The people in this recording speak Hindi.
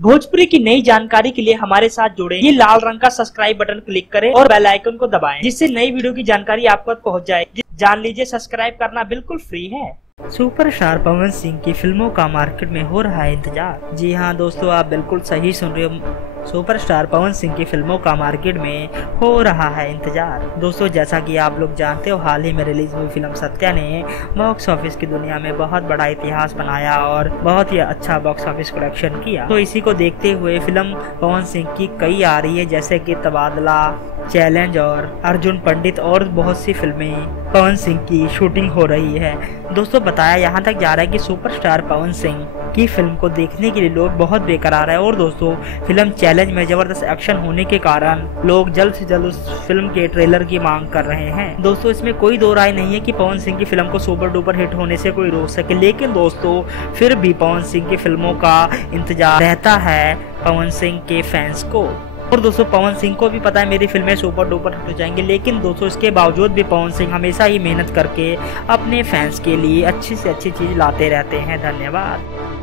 भोजपुरी की नई जानकारी के लिए हमारे साथ जुड़े ये लाल रंग का सब्सक्राइब बटन क्लिक करें और बेल आइकन को दबाएं, जिससे नई वीडियो की जानकारी आप तक पहुंच जाए। जान लीजिए, सब्सक्राइब करना बिल्कुल फ्री है। सुपरस्टार पवन सिंह की फिल्मों का मार्केट में हो रहा है इंतजार। जी हाँ दोस्तों, आप बिल्कुल सही सुन रहे हो। सुपरस्टार पवन सिंह की फिल्मों का मार्केट में हो रहा है इंतजार। दोस्तों, जैसा कि आप लोग जानते हो, हाल ही में रिलीज हुई फिल्म सत्या ने बॉक्स ऑफिस की दुनिया में बहुत बड़ा इतिहास बनाया और बहुत ही अच्छा बॉक्स ऑफिस कलेक्शन किया। तो इसी को देखते हुए फिल्म पवन सिंह की कई आ रही है, जैसे कि तबादला, चैलेंज और अर्जुन पंडित और बहुत सी फिल्में पवन सिंह की शूटिंग हो रही है। दोस्तों, बताया यहाँ तक जा रहा है कि सुपरस्टार पवन सिंह की फिल्म को देखने के लिए लोग बहुत बेकरार है। और दोस्तों, फिल्म चैलेंज में जबरदस्त एक्शन होने के कारण लोग जल्द से जल्द उस फिल्म के ट्रेलर की मांग कर रहे हैं। दोस्तों, इसमें कोई दो राय नहीं है कि पवन सिंह की फिल्म को सुपर डुपर हिट होने से कोई रोक सके, लेकिन दोस्तों फिर भी पवन सिंह की फिल्मों का इंतजार रहता है पवन सिंह के फैंस को। और दोस्तों, पवन सिंह को भी पता है मेरी फिल्में सुपर डुपर हिट हो जाएंगी, लेकिन दोस्तों इसके बावजूद भी पवन सिंह हमेशा ही मेहनत करके अपने फैंस के लिए अच्छी से अच्छी चीज लाते रहते हैं। धन्यवाद।